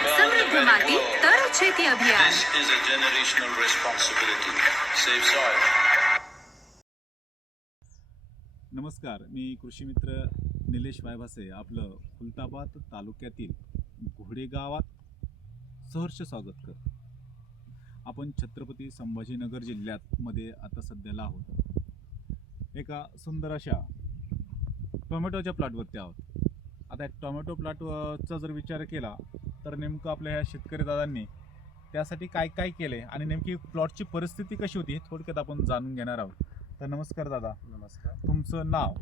સમૃદ્ધ માટી તર છેતી અભિયાન This is a generational responsibility. Save soil. नमस्कार मी कृषी मित्र निलेश वायभासे आपलं खुलताबाद तालुक्यातील घोडे गावात सहर्ष स्वागत कर आपण छत्रपती संभाजीनगर जिल्ह्यात मध्ये आता सध्याला आहोत एका सुंदर अशा टोमॅटोच्या प्लॉटवरती आहोत आता या टोमॅटो प्लॉटचा जर विचार केला तर नेमकं आपल्या ह्या शेतकरी दादांनी त्यासाठी काय काय केले आणि नेमकी प्लॉटची परिस्थिती कशी होती हे थोडक्यात आपण जाणून घेणार आहोत. तर नमस्कार दादा. नमस्कार. तुमचं नाव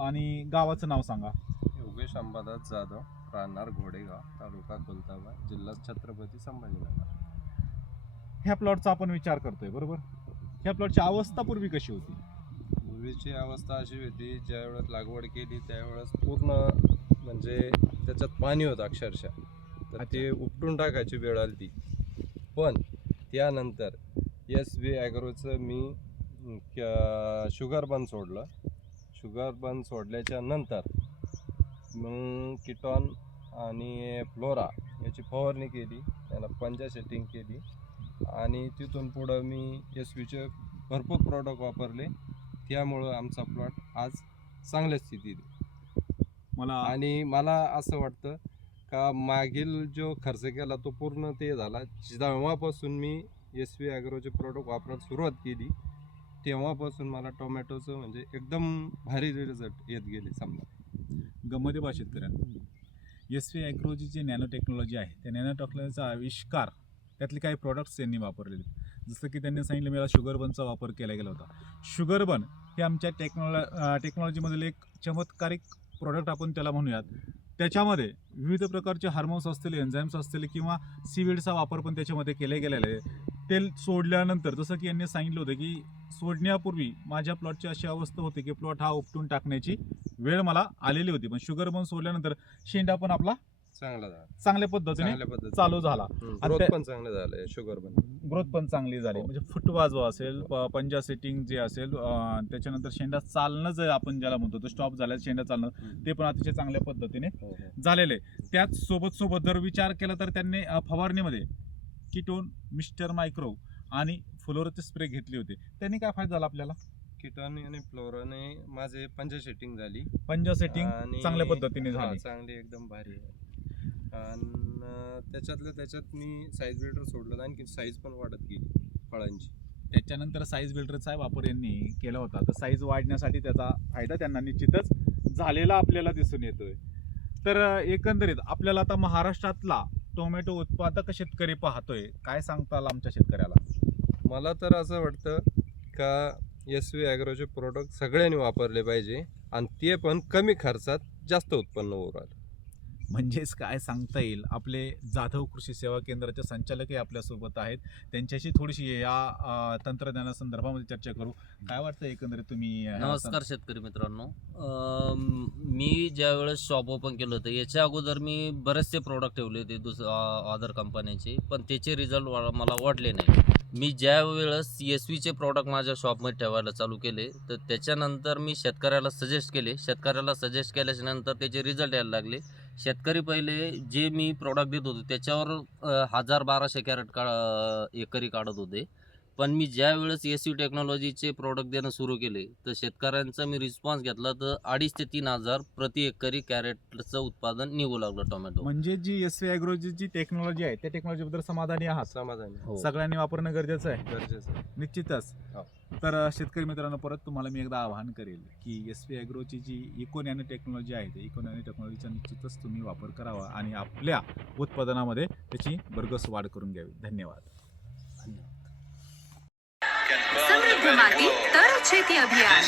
आणि गावाचं नाव सांगा. योगेश अंबादास जाधव राहणार घोडेगाव तालुका खुलताबाद जिल्हा छत्रपती संभाजीनगर. ह्या प्लॉटचा आपण विचार करतोय बरोबर? ह्या प्लॉटची अवस्था पूर्वी कशी होती? पूर्वीची अवस्था अशी होती ज्या वेळेस लागवड केली त्यावेळेस पूर्ण म्हणजे त्याच्यात पाणी होतं अक्षरशः. तर ते उपटून टाकायची वेळ आली ती. पण त्यानंतर एस बी ॲग्रोचं मी शुगर बन सोडलं. शुगर बन सोडल्याच्या नंतर मग किटॉन आणि फ्लोरा याची फवारणी केली. त्याला पंजा सेटिंग केली. आणि तिथून पुढं मी एस बीचे भरपूर प्रॉडक्ट वापरले. त्यामुळं आमचा प्लॉट आज चांगल्या स्थितीत आहे. मला आणि मला असं वाटतं का मागील जो खर्च केला तो पूर्ण ते झाला. जेव्हापासून मी एस बी ॲग्रोचे प्रोडक्ट वापरायला सुरुवात केली तेव्हापासून मला टोमॅटोचं म्हणजे एकदम भारी रिझल्ट येत गेले समजा. गमते बा शेतकऱ्यांना एस व्ही ॲग्रोची जी नॅनो टेक्नॉलॉजी आहे त्या नॅनो टेक्नॉलॉजीचा आविष्कार त्यातले काही प्रॉडक्ट्स त्यांनी वापरलेले. जसं की त्यांनी सांगितलं मला शुगर बनचा वापर केला गेला होता. शुगर बन हे आमच्या टेक्नॉलॉ टेक्नॉलॉजीमधील एक चमत्कारिक प्रॉडक्ट आपण त्याला म्हणूयात. त्याच्यामध्ये विविध प्रकारचे हार्मोन्स असतील एन्झाईम्स असतील किंवा सीविडचा वापर पण त्याच्यामध्ये केले गेलेला आहे तेल सोडल्यानंतर जसं की यांनी सांगितलं होतं की सोडण्यापूर्वी माझ्या प्लॉटची अशी अवस्था होती की प्लॉट हा उपटून टाकण्याची वेळ मला आलेली होती. पण शुगर बन सोडल्यानंतर शेंडा पण आपला चांगला झाला. चांगल्या पद्धतीने चांगल्या पद्धतीने. चालू झाला. आणि ग्रोथ त्या- पण चांगलं झालंय शुगर पण. ग्रोथ पण चांगली झाली. हो. म्हणजे फुटवा जो असेल प- पंजा सेटिंग जे असेल अं, त्याच्यानंतर शेंडा चालणं जे आपण ज्याला म्हणतो तो स्टॉप झाला शेंडा चालणं ते पण अतिशय चांगल्या पद्धतीने हो, हो. झालेलं. आहे त्याच सोबत सोबत जर विचार केला तर त्यांनी अं, फवारणीमध्ये किटोन मिस्टर मायक्रो आणि फ्लोरचे स्प्रे घेतले होते. त्यांनी काय फायदा झाला आपल्याला? किटॉन आणि फ्लोराने माझे पंजा सेटिंग झाली. पंजा सेटिंग आणि- चांगल्या पद्धतीने हा, झाली. चांगली एकदम भारी आणि त्याच्यातल्या त्याच्यात मी साईज बिल्डर सोडलं आणखी साईज पण वाढत गेली फळांची. त्याच्यानंतर साईज बिल्डरचा वापर यांनी केला होता. तर साईज वाढण्यासाठी त्याचा फायदा त्यांना निश्चितच झालेला आपल्याला दिसून येतोय. तर एकंदरीत आपल्याला आता महाराष्ट्रातला टोमॅटो उत्पादक शेतकरी पाहतोय. काय सांगताल आमच्या शेतकऱ्याला? मला तर असं वाटतं का एस व्ही ॲग्रोचे प्रोडक्ट सगळ्यांनी वापरले पाहिजे आणि ते पण कमी खर्चात जास्त उत्पन्न होऊ राहिलं. म्हणजेच काय सांगता येईल? आपले जाधव कृषी सेवा केंद्राचे संचालकही आपल्यासोबत आहेत. त्यांच्याशी थोडीशी या तंत्रज्ञानासंदर्भामध्ये चर्चा करू. काय वाटतं एकंदरीत तुम्ही नमस्कार शेतकरी मित्रांनो. मी ज्या वेळेस शॉप ओपन केलं होतं याच्या अगोदर मी बरेचसे प्रोडक्ट ठेवले होते दुस अदर कंपन्यांचे पण त्याचे रिझल्ट मला वाटले नाही. मी ज्या वेळेस एस वीचे प्रॉडक्ट माझ्या शॉपमध्ये ठेवायला चालू केले तर त्याच्यानंतर मी शेतकऱ्याला सजेस्ट केले. शेतकऱ्याला सजेस्ट केल्याच्यानंतर त्याचे रिझल्ट यायला लागले. शेतकरी पहिले जे मी प्रॉडक्ट देत होतो त्याच्यावर हजार बाराशे कॅरेट का एकरी काढत होते पण मी ज्या वेळेस एस यू टेक्नॉलॉजीचे प्रोडक्ट देणं सुरू केले तर शेतकऱ्यांचा मी रिस्पॉन्स घेतला तर अडीच ते तीन हजार प्रति एकरी कॅरेटचं उत्पादन निघू लागलं टोमॅटो म्हणजे जी एस व्ही ॲग्रोची जी टेक्नॉलॉजी आहे त्या टेक्नॉलॉजी बद्दल समाधानी आहात समाधानी हो. सगळ्यांनी वापरणं गरजेचं आहे गरजेचं आहे. निश्चितच हो. तर शेतकरी मित्रांनो परत तुम्हाला मी एकदा आवाहन करेल की एस पी ॲग्रोची जी इको नॅनो टेक्नॉलॉजी आहे ते इकोनॅनो टेक्नॉलॉजीचा निश्चितच तुम्ही वापर करावा आणि आपल्या उत्पादनामध्ये त्याची भरघस वाढ करून घ्यावी. धन्यवाद. समृद्ध माती तर शेती अभियान.